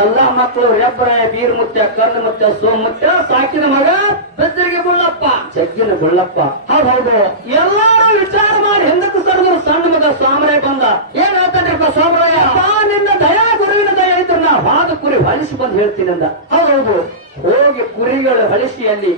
ಎಲ್ಲಾ ಮಕ್ಕಳು ರೆಬ್ಬರಾಯ ಬೀರ್ ಮುತ್ಯ ಮುತ್ತೆ ಮುತ್ಯ ಸೋಮುತ್ಯ ಸಾಕಿನ ಮಗ ಬೆದ್ದರಿಗೆ ಬುಳ್ಳಪ್ಪ. ಜಗ್ಗಿನ ಬುಳ್ಳಪ್ಪ. ಹೌದ್ ಹೌದು. ಎಲ್ಲಾರು ವಿಚಾರ ಮಾಡಿ ಹಿಂದಕ್ಕೆ ಸರಿದ್ರು ಸಣ್ಣ ಮಗ ಸಾಮರಾಯ ಬಂದ. ಏನ್ ಹೇಳ್ತಾನ್ರಿಪ್ಪ ಸಾಮರಾಯ ನಿನ್ನ ದಯಾ ಗುರುವಿನ ದಯ ಇದ್ರ ನಾ ಹಾದು ಕುರಿ ಹೊಲಿಸಿ ಬಂದು ಹೇಳ್ತೀನಿ ಅಂದ ಹೌದು. ಹೋಗಿ ಕುರಿಗಳು ಹಳಿಸಿ ಅಲ್ಲಿ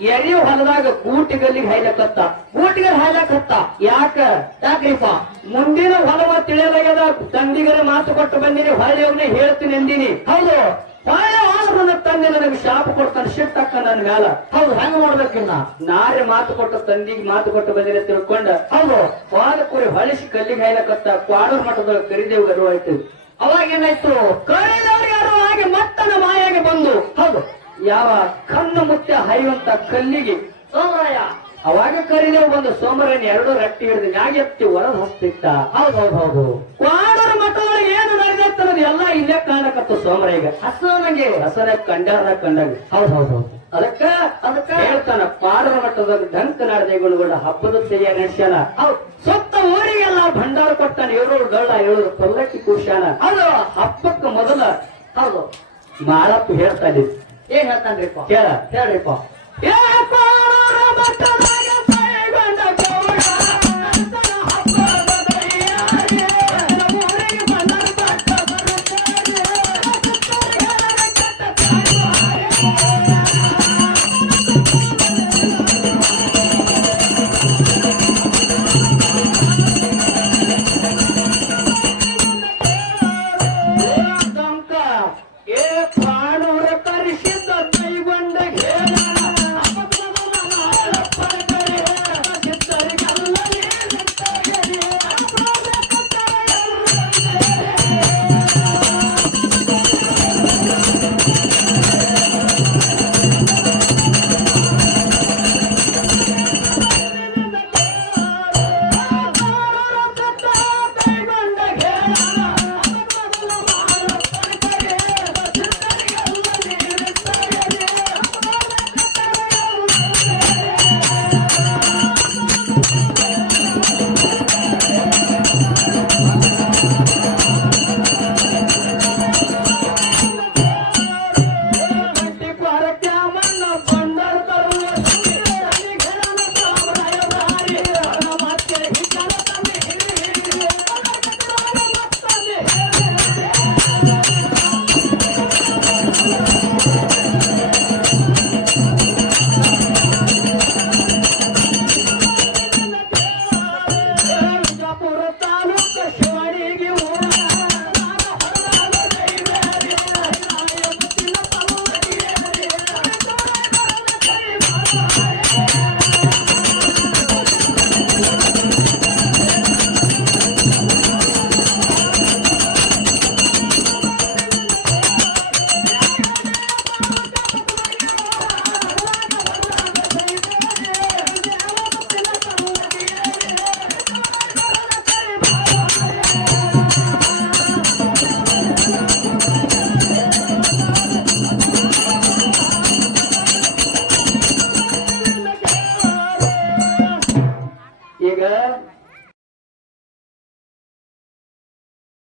ಎರೆಯು ಹೊಲದಾಗ ಗೂಟಿಗಲ್ಲಿಗೆ ಹೈಲಕತ್ತ ಊಟಿಗೆ ಹಾಯ್ಲಕತ್ತ. ಯಾಕ? ಯಾಕ್ರಿಪ್ಪ? ಮುಂದಿನ ಹೊಲವ ತಿಳಿಯಲಾಗ್ಯದ. ತಂದಿಗರ ಮಾತು ಕೊಟ್ಟು ಬಂದಿನಿ ಹೊಳ್ಳಿ ಅವನೇ ಹೇಳ್ತೀನಿ ಅಂದಿನಿ. ಹೌದು. ಹೊಳ್ಳಿ ತಂದೆ ನನಗೆ ಶಾಪ ಕೊಡ್ತಾನೆ ಶಿಟ್ಟಕ್ಕ ನನ್ನ ಮ್ಯಾಲ. ಹೌದು, ಹಂಗ ಮಾಡ್ಬೇಕಿನ್ನ? ನಾರೆ ಮಾತು ಕೊಟ್ಟು ತಂದಿಗೆ ಮಾತು ಕೊಟ್ಟು ಬಂದಿರ ತಿಳ್ಕೊಂಡ. ಹೌದು. ಪಾದ ಕುರಿ ಹೊಳಿಸಿ ಕಲ್ಲಿಗೆ ಹೈಲಕತ್ತ ಕ್ವಾಡರ್ ಮಠದ ಕರಿದೇವ್ ಅರಿವಾಯ್ತು ಅವಾಗ ಏನಾಯ್ತು? ಕರಿದವ್ರಿಗೆ ಯಾರು ಹಾಗೆ ಮತ್ತನ ಮಾಯಾಗಿ ಬಂದು. ಹೌದು. ಯಾವ ಕಣ್ಣು ಮುತ್ತೆ ಹಾಯುವಂತ ಕಲ್ಲಿಗೆ ಸೋಮರಾಯ. ಅವಾಗ ಕರೀನೇ ಒಂದು ಸೋಮರನ್ ಎರಡು ರಟ್ಟಿ ಹಿಡಿದು ಮ್ಯಾಗೆತ್ತಿ ಹೊರದ್ ಹಸ್ತಿತ್ತ ಹೌದು ಹೌದು ಹೌದು. ಕ್ವಾಡರ ಮಠದೊಳಗೆ ಏನು ನಡೆದತ್ತನ್ನೋದು ಎಲ್ಲ ಇಲ್ಲೇ ಕಾಣಕತ್ತು ಸೋಮರ ಈಗ ಹಸರ ಕಂಡಾರ ಕಂಡಂಗೆ. ಹೌದು ಹೌದು ಹೌದು. ಅದಕ್ಕ ಅದಕ್ಕ. ಹೇಳ್ತಾನ ಪಾಡರ ಮಠದಾಗ ದಂಕ ನಾಡದೇಗುಣಗೊಂಡ ಹಬ್ಬದ ಸೇಯ ನಡೆಸ್ಯಾನ. ಹೌದು. ಸುತ್ತ ಊರಿಗೆಲ್ಲ ಭಂಡಾರ ಕೊಟ್ಟಾನ ಏಳೂರು ಗಳ್ಳ ಏಳೂರು ಪಲ್ಲಕ್ಕಿ ಕೂರ್ಸ್ಯಾನ. ಹೌದು. ಹಬ್ಬಕ್ಕ ಮೊದಲ. ಹೌದು. ಮಾಳಪ್ಪ ಹೇಳ್ತಾ ಇದ್ದ. ಏನ್ ಹೇಳ್ತಾನ್ರಿಪ್ಪ? ಹೇಳ ಹೇಳ್ರಿಪ್ಪ.